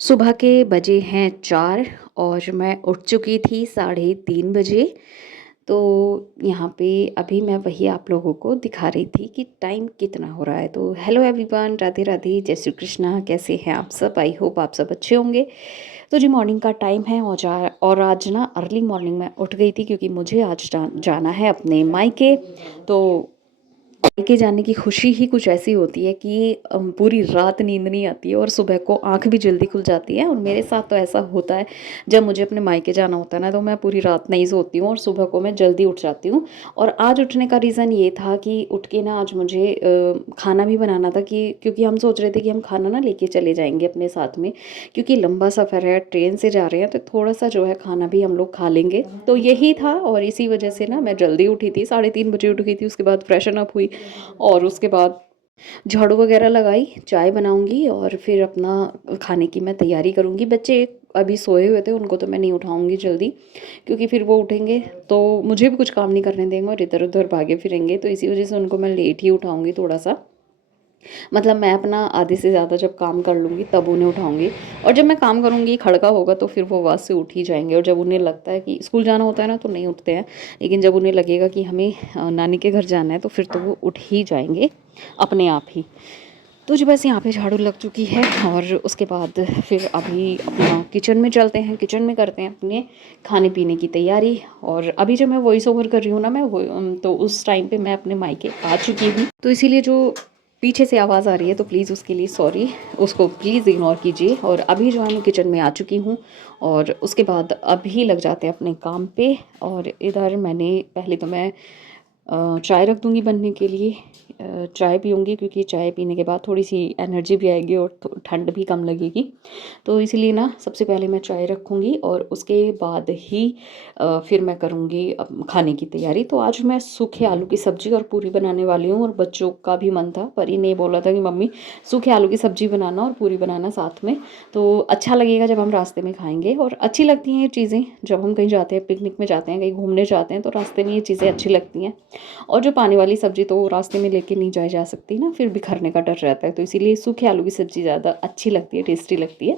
सुबह के बजे हैं 4 और मैं उठ चुकी थी 3:30 बजे। तो यहाँ पे अभी मैं वही आप लोगों को दिखा रही थी कि टाइम कितना हो रहा है। तो हेलो एवरीवन, राधे राधे, जय श्री कृष्णा। कैसे हैं आप सब? आई होप आप सब अच्छे होंगे। तो जी मॉर्निंग का टाइम है और आज ना अर्ली मॉर्निंग में उठ गई थी क्योंकि मुझे आज जाना है अपने मायके। तो मायके जाने की खुशी ही कुछ ऐसी होती है कि पूरी रात नींद नहीं आती है और सुबह को आंख भी जल्दी खुल जाती है। और मेरे साथ तो ऐसा होता है, जब मुझे अपने मायके जाना होता है ना, तो मैं पूरी रात नहीं सोती हूँ और सुबह को मैं जल्दी उठ जाती हूँ। और आज उठने का रीज़न ये था कि उठ के ना आज मुझे खाना भी बनाना था, कि क्योंकि हम सोच रहे थे कि हम खाना ना लेके चले जाएंगे अपने साथ में, क्योंकि लंबा सफ़र है, ट्रेन से जा रहे हैं, तो थोड़ा सा जो है खाना भी हम लोग खा लेंगे। तो यही था और इसी वजह से ना मैं जल्दी उठी थी, 3:30 बजे उठ गई थी। उसके बाद फ्रेशन अप हुई और उसके बाद झाड़ू वगैरह लगाई, चाय बनाऊंगी और फिर अपना खाने की मैं तैयारी करूंगी। बच्चे अभी सोए हुए थे, उनको तो मैं नहीं उठाऊंगी जल्दी, क्योंकि फिर वो उठेंगे तो मुझे भी कुछ काम नहीं करने देंगे और इधर उधर भागे फिरेंगे। तो इसी वजह से उनको मैं लेट ही उठाऊंगी थोड़ा सा। मतलब मैं अपना आधे से ज़्यादा जब काम कर लूँगी तब उन्हें उठाऊँगी। और जब मैं काम करूँगी खड़का होगा तो फिर वो आवाज़ से उठ ही जाएंगे। और जब उन्हें लगता है कि स्कूल जाना होता है ना, तो नहीं उठते हैं, लेकिन जब उन्हें लगेगा कि हमें नानी के घर जाना है तो फिर तो वो उठ ही जाएंगे अपने आप ही। तो जी बस यहाँ पे झाड़ू लग चुकी है और उसके बाद फिर अभी अपना किचन में चलते हैं, किचन में करते हैं अपने खाने पीने की तैयारी। और अभी जब मैं वॉइस ओवर कर रही हूँ ना, तो उस टाइम पे मैं अपने मायके आ चुकी हूँ, तो इसीलिए जो पीछे से आवाज़ आ रही है तो प्लीज़ उसके लिए सॉरी, उसको प्लीज़ इग्नोर कीजिए। और अभी जो है मैं किचन में आ चुकी हूँ और उसके बाद अभी लग जाते हैं अपने काम पे। और इधर मैंने पहले तो मैं चाय रख दूँगी बनने के लिए। चाय पीऊँगी क्योंकि चाय पीने के बाद थोड़ी सी एनर्जी भी आएगी और ठंड भी कम लगेगी। तो इसलिए ना सबसे पहले मैं चाय रखूँगी और उसके बाद ही फिर मैं करूँगी खाने की तैयारी। तो आज मैं सूखे आलू की सब्ज़ी और पूरी बनाने वाली हूँ। और बच्चों का भी मन था, परी ने बोला था कि मम्मी सूखे आलू की सब्ज़ी बनाना और पूरी बनाना साथ में, तो अच्छा लगेगा जब हम रास्ते में खाएंगे। और अच्छी लगती हैं ये चीज़ें, जब हम कहीं जाते हैं, पिकनिक में जाते हैं, कहीं घूमने जाते हैं, तो रास्ते में ये चीज़ें अच्छी लगती हैं। और जो पानी वाली सब्ज़ी तो रास्ते में लेके नहीं जाई जा सकती ना, फिर बिखरने का डर रहता है, तो इसीलिए सूखे आलू की सब्ज़ी ज़्यादा अच्छी लगती है, टेस्टी लगती है।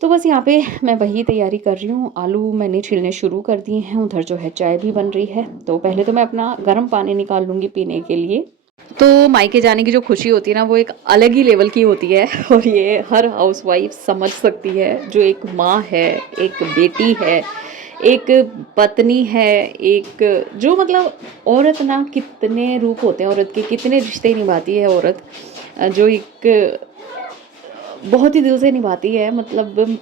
तो बस यहाँ पे मैं वही तैयारी कर रही हूँ। आलू मैंने छीलने शुरू कर दिए हैं, उधर जो है चाय भी बन रही है। तो पहले तो मैं अपना गर्म पानी निकाल लूँगी पीने के लिए। तो मायके जाने की जो खुशी होती है ना, वो एक अलग ही लेवल की होती है और ये हर हाउसवाइफ समझ सकती है। जो एक माँ है, एक बेटी है, एक पत्नी है, एक जो मतलब औरत ना, कितने रूप होते हैं औरत के, कितने रिश्ते निभाती है औरत, जो एक बहुत ही दिल से निभाती है। मतलब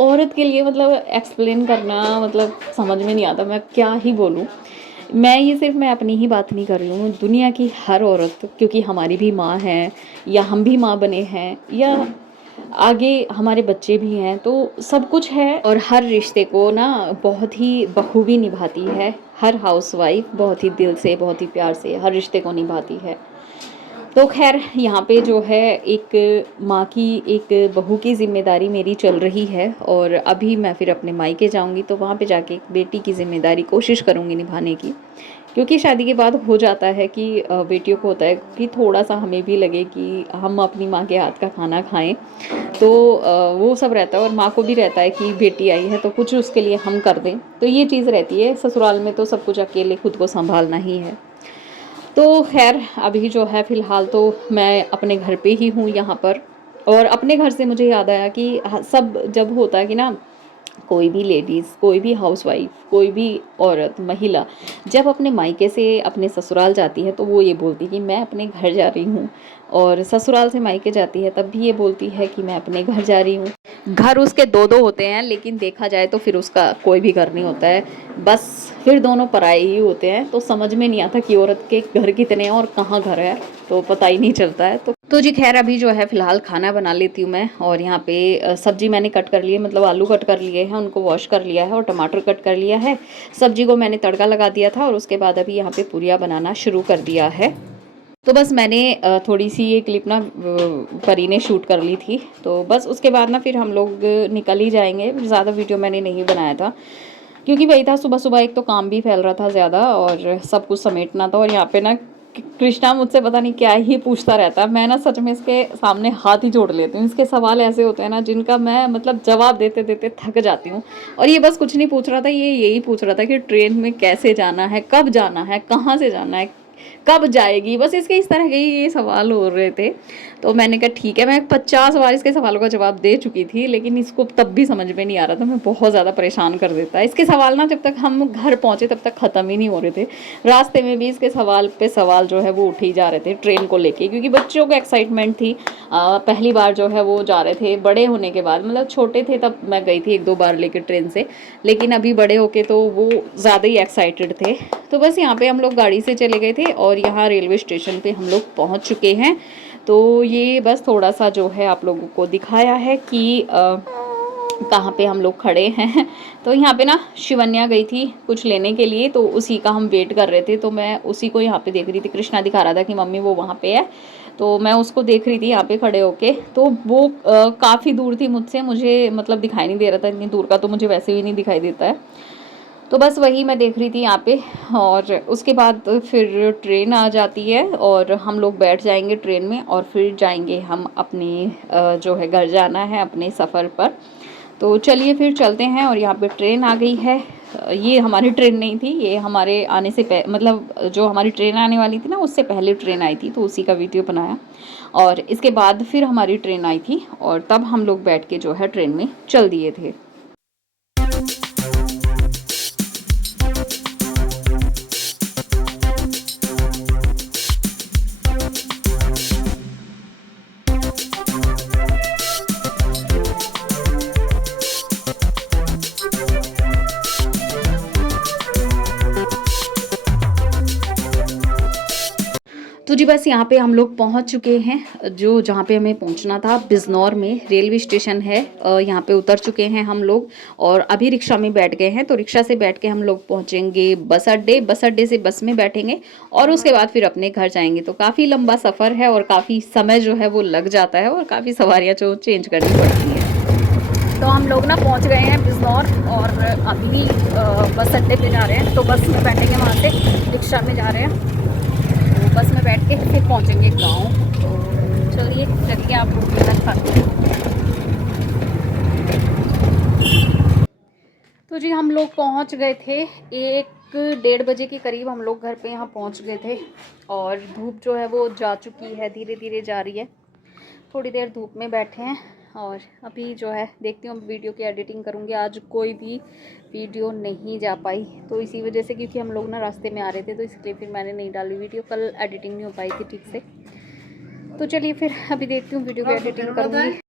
औरत के लिए मतलब एक्सप्लेन करना, मतलब समझ में नहीं आता, मैं क्या ही बोलूँ। मैं ये सिर्फ मैं अपनी ही बात नहीं कर रही हूँ, दुनिया की हर औरत, क्योंकि हमारी भी माँ है या हम भी माँ बने हैं या आगे हमारे बच्चे भी हैं, तो सब कुछ है। और हर रिश्ते को ना बहुत ही बखूबी निभाती है। हर हाउसवाइफ बहुत ही दिल से, बहुत ही प्यार से हर रिश्ते को निभाती है। तो खैर यहाँ पे जो है एक माँ की, एक बहू की ज़िम्मेदारी मेरी चल रही है। और अभी मैं फिर अपने मायके जाऊँगी तो वहाँ पे जाके एक बेटी की ज़िम्मेदारी कोशिश करूँगी निभाने की, क्योंकि शादी के बाद हो जाता है कि बेटियों को होता है कि थोड़ा सा हमें भी लगे कि हम अपनी माँ के हाथ का खाना खाएं। तो वो सब रहता है और माँ को भी रहता है कि बेटी आई है तो कुछ उसके लिए हम कर दें। तो ये चीज़ रहती है। ससुराल में तो सब कुछ अकेले खुद को संभालना ही है। तो खैर अभी जो है फ़िलहाल तो मैं अपने घर पे ही हूँ यहाँ पर। और अपने घर से मुझे याद आया कि सब जब होता है कि ना, कोई भी लेडीज़, कोई भी हाउसवाइफ, कोई भी औरत, महिला जब अपने मायके से अपने ससुराल जाती है तो वो ये बोलती है कि मैं अपने घर जा रही हूँ। और ससुराल से मायके जाती है तब भी ये बोलती है कि मैं अपने घर जा रही हूँ। घर उसके दो दो होते हैं, लेकिन देखा जाए तो फिर उसका कोई भी घर नहीं होता है, बस फिर दोनों पराए ही होते हैं। तो समझ में नहीं आता कि औरत के घर कितने हैं और कहाँ घर है, तो पता ही नहीं चलता है। तो जी खैर अभी जो है फ़िलहाल खाना बना लेती हूँ मैं। और यहाँ पे सब्ज़ी मैंने कट कर ली है, मतलब आलू कट कर लिए हैं, उनको वॉश कर लिया है और टमाटर कट कर लिया है। सब्ज़ी को मैंने तड़का लगा दिया था और उसके बाद अभी यहाँ पे पूरियाँ बनाना शुरू कर दिया है। तो बस मैंने थोड़ी सी ये क्लिप ना परी ने शूट कर ली थी, तो बस उसके बाद ना फिर हम लोग निकल ही जाएंगे। ज़्यादा वीडियो मैंने नहीं बनाया था क्योंकि वही था, सुबह सुबह एक तो काम भी फैल रहा था ज़्यादा और सब कुछ समेटना था। और यहाँ पे ना कृष्णा मुझसे पता नहीं क्या ही पूछता रहता है। मैं ना सच में इसके सामने हाथ ही जोड़ लेती हूँ। इसके सवाल ऐसे होते हैं ना जिनका मैं मतलब जवाब देते देते थक जाती हूँ। और ये बस कुछ नहीं पूछ रहा था, ये यही पूछ रहा था कि ट्रेन में कैसे जाना है, कब जाना है, कहाँ से जाना है, कब जाएगी, बस इसके इस तरह के ही ये सवाल हो रहे थे। तो मैंने कहा ठीक है, मैं 50 बार इसके सवालों का जवाब दे चुकी थी, लेकिन इसको तब भी समझ में नहीं आ रहा था। मैं बहुत ज़्यादा परेशान कर देता है इसके सवाल ना, जब तक हम घर पहुँचे तब तक ख़त्म ही नहीं हो रहे थे। रास्ते में भी इसके सवाल पे सवाल जो है वो उठे ही जा रहे थे ट्रेन को लेके, क्योंकि बच्चों को एक्साइटमेंट थी। पहली बार जो है वो जा रहे थे, बड़े होने के बाद, मतलब छोटे थे तब मैं गई थी 1-2 बार लेके ट्रेन से, लेकिन अभी बड़े होके तो वो ज़्यादा ही एक्साइटेड थे। तो बस यहाँ पे हम लोग गाड़ी से चले गए थे और यहाँ रेलवे स्टेशन पे हम लोग पहुँच चुके हैं। तो ये बस थोड़ा सा जो है आप लोगों को दिखाया है कि कहाँ पे हम लोग खड़े हैं। तो यहाँ पे ना शिवन्या गई थी कुछ लेने के लिए, तो उसी का हम वेट कर रहे थे। तो मैं उसी को यहाँ पे देख रही थी, कृष्णा दिखा रहा था कि मम्मी वो वहाँ पे है, तो मैं उसको देख रही थी यहाँ पे खड़े होके। तो वो काफ़ी दूर थी मुझसे, मुझे मतलब दिखाई नहीं दे रहा था, इतनी दूर का तो मुझे वैसे भी नहीं दिखाई देता है। तो बस वही मैं देख रही थी यहाँ पे। और उसके बाद फिर ट्रेन आ जाती है और हम लोग बैठ जाएंगे ट्रेन में और फिर जाएंगे हम अपनी जो है घर जाना है अपने सफ़र पर। तो चलिए फिर चलते हैं। और यहाँ पे ट्रेन आ गई है। ये हमारी ट्रेन नहीं थी, ये हमारे आने से मतलब जो हमारी ट्रेन आने वाली थी ना उससे पहले ट्रेन आई थी, तो उसी का वीडियो बनाया। और इसके बाद फिर हमारी ट्रेन आई थी और तब हम लोग बैठ के जो है ट्रेन में चल दिए थे। तो जी बस यहाँ पे हम लोग पहुँच चुके हैं, जो जहाँ पे हमें पहुँचना था बिजनौर में रेलवे स्टेशन है। यहाँ पे उतर चुके हैं हम लोग और अभी रिक्शा में बैठ गए हैं। तो रिक्शा से बैठ के हम लोग पहुँचेंगे बस अड्डे, बस अड्डे से बस में बैठेंगे और उसके बाद फिर अपने घर जाएंगे। तो काफ़ी लंबा सफ़र है और काफ़ी समय जो है वो लग जाता है और काफ़ी सवारियाँ जो चेंज करनी पड़ती हैं। तो हम लोग ना पहुँच गए हैं बिजनौर और अभी बस अड्डे पे जा रहे हैं। तो बस में बैठेंगे, वहाँ से रिक्शा में जा रहे हैं, बस में बैठ के फिर पहुंचेंगे गांव। तो चलिए आप लोग खाना खाते हैं। तो जी हम लोग पहुंच गए थे 1-1:30 बजे के करीब हम लोग घर पे यहाँ पहुंच गए थे। और धूप जो है वो जा चुकी है, धीरे धीरे जा रही है। थोड़ी देर धूप में बैठे हैं और अभी जो है देखती हूँ वीडियो की एडिटिंग करूँगी। आज कोई भी वीडियो नहीं जा पाई तो इसी वजह से, क्योंकि हम लोग ना रास्ते में आ रहे थे, तो इसलिए फिर मैंने नहीं डाली वीडियो। कल एडिटिंग नहीं हो पाई थी ठीक से। तो चलिए फिर अभी देखती हूँ वीडियो की एडिटिंग करूँगी।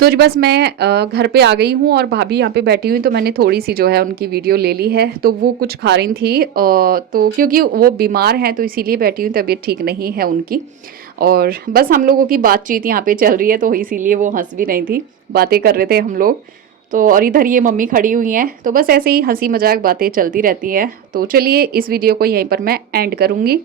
तो जी बस मैं घर पे आ गई हूँ और भाभी यहाँ पे बैठी हुई, तो मैंने थोड़ी सी जो है उनकी वीडियो ले ली है। तो वो कुछ खा रही थी, तो क्योंकि वो बीमार हैं तो इसीलिए बैठी हुई, तबीयत ठीक नहीं है उनकी। और बस हम लोगों की बातचीत यहाँ पे चल रही है, तो इसीलिए वो हंस भी नहीं थी, बातें कर रहे थे हम लोग। तो और इधर ये मम्मी खड़ी हुई हैं, तो बस ऐसे ही हंसी मजाक बातें चलती रहती हैं। तो चलिए इस वीडियो को यहीं पर मैं एंड करूँगी।